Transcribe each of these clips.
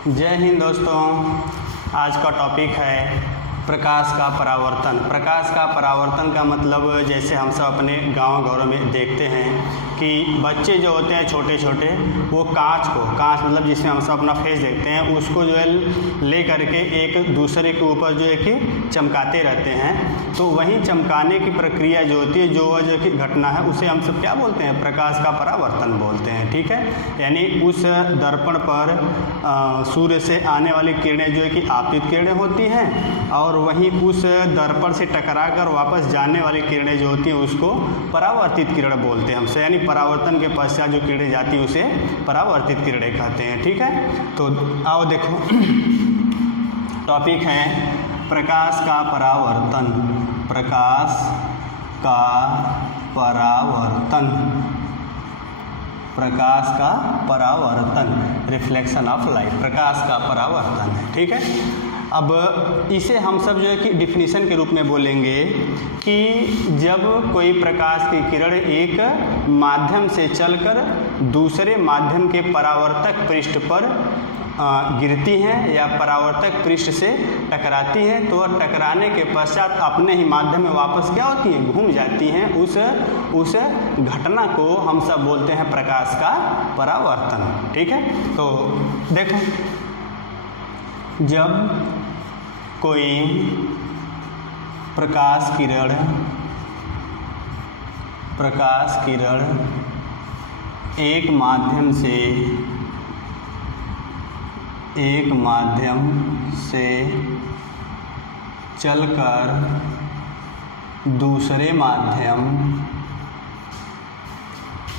जय हिंद दोस्तों। आज का टॉपिक है प्रकाश का परावर्तन। प्रकाश का परावर्तन का मतलब जैसे हम सब अपने गांव घरों में देखते हैं कि बच्चे जो होते हैं छोटे छोटे वो कांच मतलब जिसमें हम सब अपना फेस देखते हैं उसको जो है ले करके एक दूसरे के ऊपर जो है कि चमकाते रहते हैं। तो वहीं चमकाने की प्रक्रिया जो होती है जो कि घटना है उसे हम सब क्या बोलते हैं? प्रकाश का परावर्तन बोलते हैं। ठीक है, यानी उस दर्पण पर सूर्य से आने वाली किरणें जो है कि आपतित किरणें होती हैं और वहीं उस दर्पण से टकराकर वापस जाने वाली किरणें जो होती हैं उसको परावर्तित किरण बोलते हैं हमसे। यानी परावर्तन के पश्चात जो किरणें जाती हैं उसे परावर्तित किरणें कहते हैं। ठीक है, तो आओ देखो टॉपिक है प्रकाश का परावर्तन। प्रकाश का परावर्तन, प्रकाश का परावर्तन, रिफ्लेक्शन ऑफ लाइट, प्रकाश का परावर्तन है। ठीक है, अब इसे हम सब जो है कि डिफिनीशन के रूप में बोलेंगे कि जब कोई प्रकाश की किरण एक माध्यम से चलकर दूसरे माध्यम के परावर्तक पृष्ठ पर गिरती हैं या परावर्तक पृष्ठ से टकराती हैं तो टकराने के पश्चात अपने ही माध्यम में वापस क्या होती हैं? घूम जाती हैं। उस घटना को हम सब बोलते हैं प्रकाश का परावर्तन। ठीक है, तो देखो जब कोई प्रकाश किरण एक माध्यम से चलकर दूसरे माध्यम के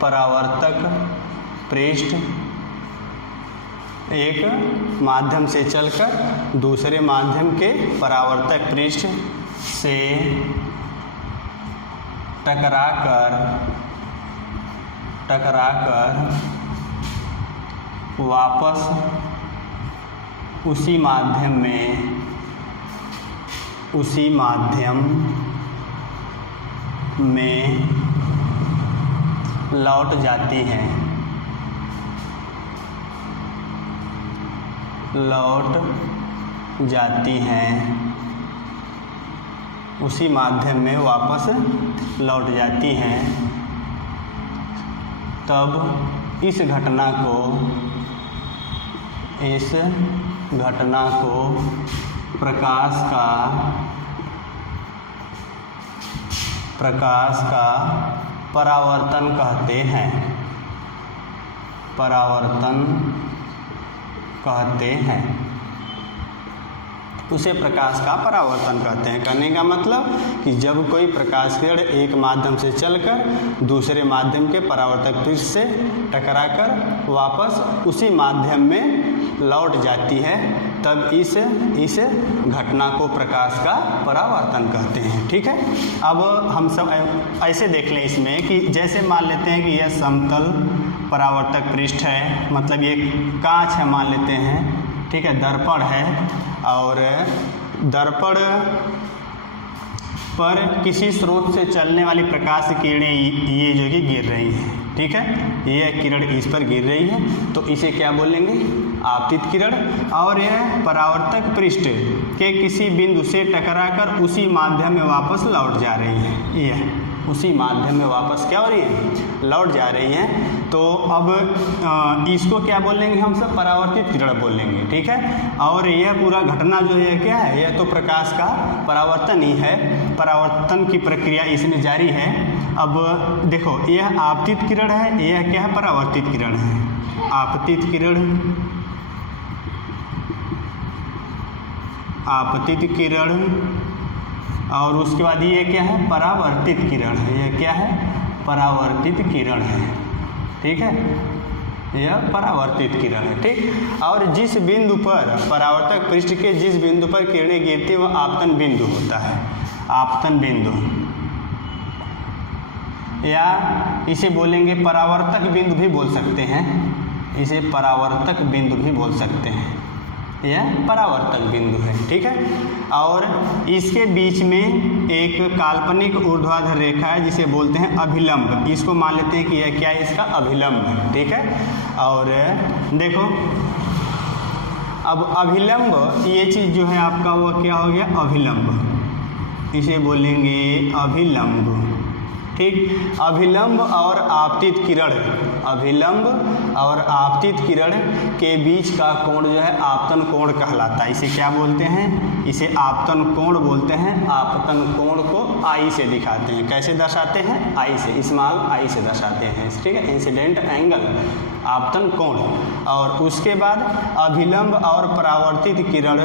परावर्तक पृष्ठ एक माध्यम से चलकर दूसरे माध्यम के परावर्तक पृष्ठ से टकराकर वापस उसी माध्यम में लौट जाती हैं, उसी माध्यम में वापस लौट जाती हैं, तब इस घटना को प्रकाश का परावर्तन कहते हैं। उसे प्रकाश का परावर्तन कहते हैं। कहने का मतलब कि जब कोई प्रकाश किरण एक माध्यम से चलकर दूसरे माध्यम के परावर्तक पृष्ठ से टकराकर वापस उसी माध्यम में लौट जाती है तब इस घटना को प्रकाश का परावर्तन कहते हैं। ठीक है, अब हम सब ऐसे देख लें इसमें कि जैसे मान लेते हैं कि यह समतल परावर्तक पृष्ठ है, मतलब ये कांच है मान लेते हैं। ठीक है, दर्पण है और दर्पण पर किसी स्रोत से चलने वाली प्रकाश किरणें ये जो कि गिर रही हैं। ठीक है, ये किरण इस पर गिर रही है तो इसे क्या बोलेंगे? आपतित किरण। और यह परावर्तक पृष्ठ के किसी बिंदु से टकराकर उसी माध्यम में वापस लौट जा रही है। यह उसी माध्यम में वापस क्या हो रही है? लौट जा रही हैं। तो अब इसको क्या बोलेंगे? हम सब परावर्तित किरण बोलेंगे। ठीक है, और यह पूरा घटना जो है क्या है? यह तो प्रकाश का परावर्तन ही है। परावर्तन की प्रक्रिया इसमें जारी है। अब देखो यह आपतित किरण है, यह क्या है? परावर्तित किरण है। आपतित किरण और उसके बाद ये क्या है? परावर्तित किरण है। यह क्या है? परावर्तित किरण है। ठीक है, यह परावर्तित किरण है। ठीक, और जिस बिंदु पर परावर्तक पृष्ठ के जिस बिंदु पर किरणें गिरती है वह आपतन बिंदु होता है। आपतन बिंदु या इसे बोलेंगे परावर्तक बिंदु भी बोल सकते हैं। इसे परावर्तक बिंदु भी बोल सकते हैं। यह परावर्तक बिंदु है, ठीक है। और इसके बीच में एक काल्पनिक ऊर्ध्वाधर रेखा है जिसे बोलते हैं अभिलंब। इसको मान लेते हैं कि यह क्या है, इसका अभिलंब है, ठीक है। और देखो अब अभिलंब ये चीज़ जो है आपका वो क्या हो गया, अभिलंब, इसे बोलेंगे अभिलंब, ठीक। अभिलंब और आपतित किरण, अभिलंब और आपतित किरण के बीच का कोण जो है आपतन कोण कहलाता है। इसे क्या बोलते हैं, इसे आपतन कोण बोलते हैं। आपतन कोण को आई से दिखाते हैं। कैसे दर्शाते हैं, आई से, स्मॉल आई से दर्शाते हैं, ठीक है। इंसिडेंट एंगल, आपतन कोण। और उसके बाद अभिलंब और परावर्तित किरण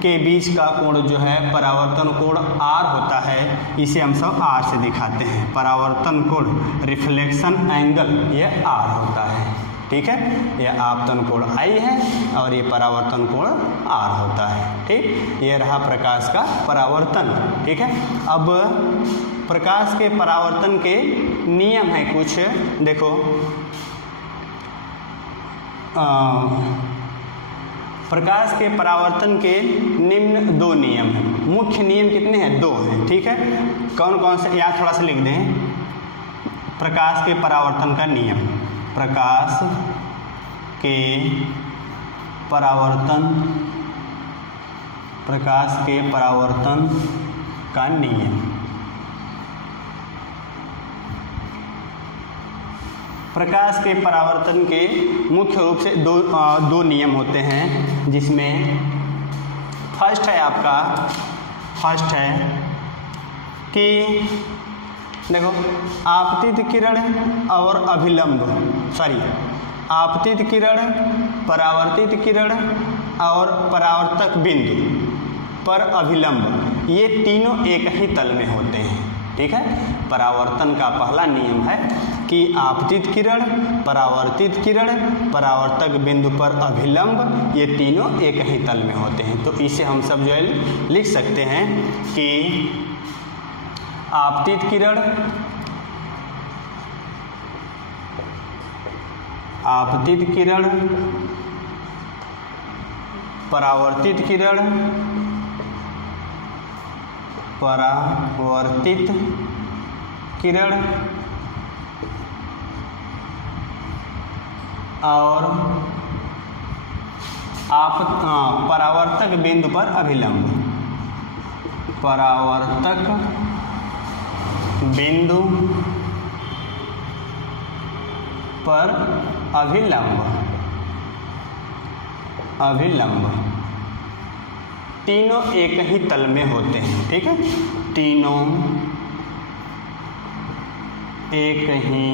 के बीच का कोण जो है परावर्तन कोण आर होता है। इसे हम सब आर से दिखाते हैं। परावर्तन कोण, रिफ्लेक्शन एंगल, यह आर होता है, ठीक है। यह आपतन कोण आई है और ये परावर्तन कोण आर होता है, ठीक। ये रहा प्रकाश का परावर्तन, ठीक है। अब प्रकाश के परावर्तन के नियम हैं कुछ, देखो। प्रकाश के परावर्तन के निम्न दो नियम हैं। मुख्य नियम कितने हैं, दो हैं, ठीक है। कौन कौन से, यहाँ थोड़ा सा लिख दें। प्रकाश के परावर्तन का नियम, प्रकाश के परावर्तन, प्रकाश के परावर्तन का नियम। प्रकाश के परावर्तन के मुख्य रूप से दो नियम होते हैं, जिसमें फर्स्ट है आपका, फर्स्ट है कि देखो आपतित किरण और अभिलंब, सॉरी आपतित किरण, परावर्तित किरण और परावर्तक बिंदु पर अभिलंब, ये तीनों एक ही तल में होते हैं, ठीक है। परावर्तन का पहला नियम है कि आपतित किरण, परावर्तित किरण, परावर्तक बिंदु पर अभिलंब, ये तीनों एक ही तल में होते हैं। तो इसे हम सब जो है लिख सकते हैं कि आपतित किरण, आपतित किरण, परावर्तित किरण, परावर्तित किरण और परावर्तक बिंदु पर अभिलंब, परावर्तक बिंदु पर अभिलंब, अभिलंब तीनों एक ही तल में होते हैं, ठीक है। तीनों एक ही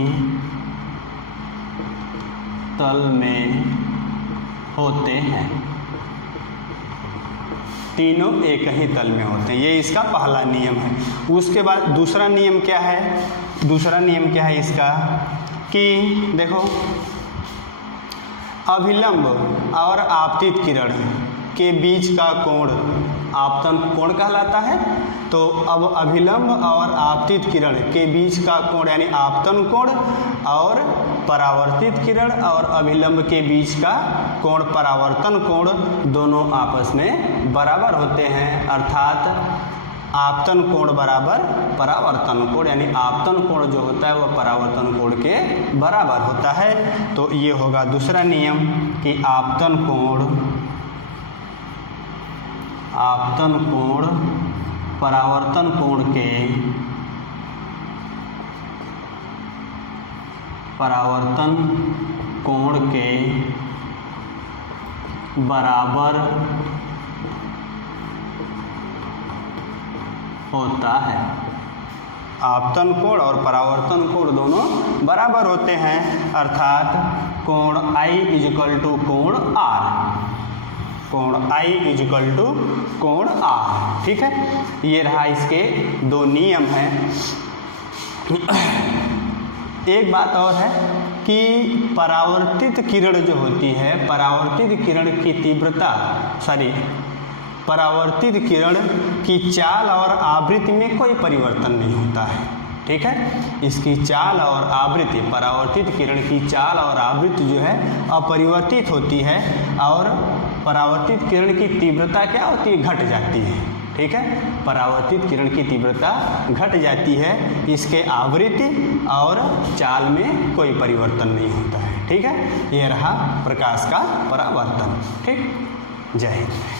तल में होते हैं, तीनों एक ही तल में होते हैं। ये इसका पहला नियम है। उसके बाद दूसरा नियम क्या है, दूसरा नियम क्या है इसका कि देखो अभिलंब और आपतित किरण के बीच का कोण आपतन कोण कहलाता है। तो अब अभिलंब और आपतित किरण के बीच का कोण यानी आपतन कोण और परावर्तित किरण और अभिलंब के बीच का कोण परावर्तन कोण दोनों आपस में बराबर होते हैं। अर्थात आपतन कोण बराबर परावर्तन कोण, यानी आपतन कोण जो होता है वह परावर्तन कोण के बराबर होता है। तो ये होगा दूसरा नियम कि आपतन कोण, आपतन कोण परावर्तन कोण के, परावर्तन कोण के बराबर होता है। आपतन कोण और परावर्तन कोण दोनों बराबर होते हैं। अर्थात कोण I इजिकल टू कोण R, कोण I इजिकल टू कोण R, ठीक है। ये रहा इसके दो नियम हैं। एक बात और है कि परावर्तित किरण जो होती है, परावर्तित किरण की तीव्रता, परावर्तित किरण की चाल और आवृत्ति में कोई परिवर्तन नहीं होता है, ठीक है। इसकी चाल और आवृत्ति, परावर्तित किरण की चाल और आवृत्ति जो है अपरिवर्तित होती है और परावर्तित किरण की तीव्रता क्या होती है, घट जाती है। ठीक है, परावर्तित किरण की तीव्रता घट जाती है, इसके आवृत्ति और चाल में कोई परिवर्तन नहीं होता है। ठीक है, ये रहा प्रकाश का परावर्तन। ठीक, जय हिंद।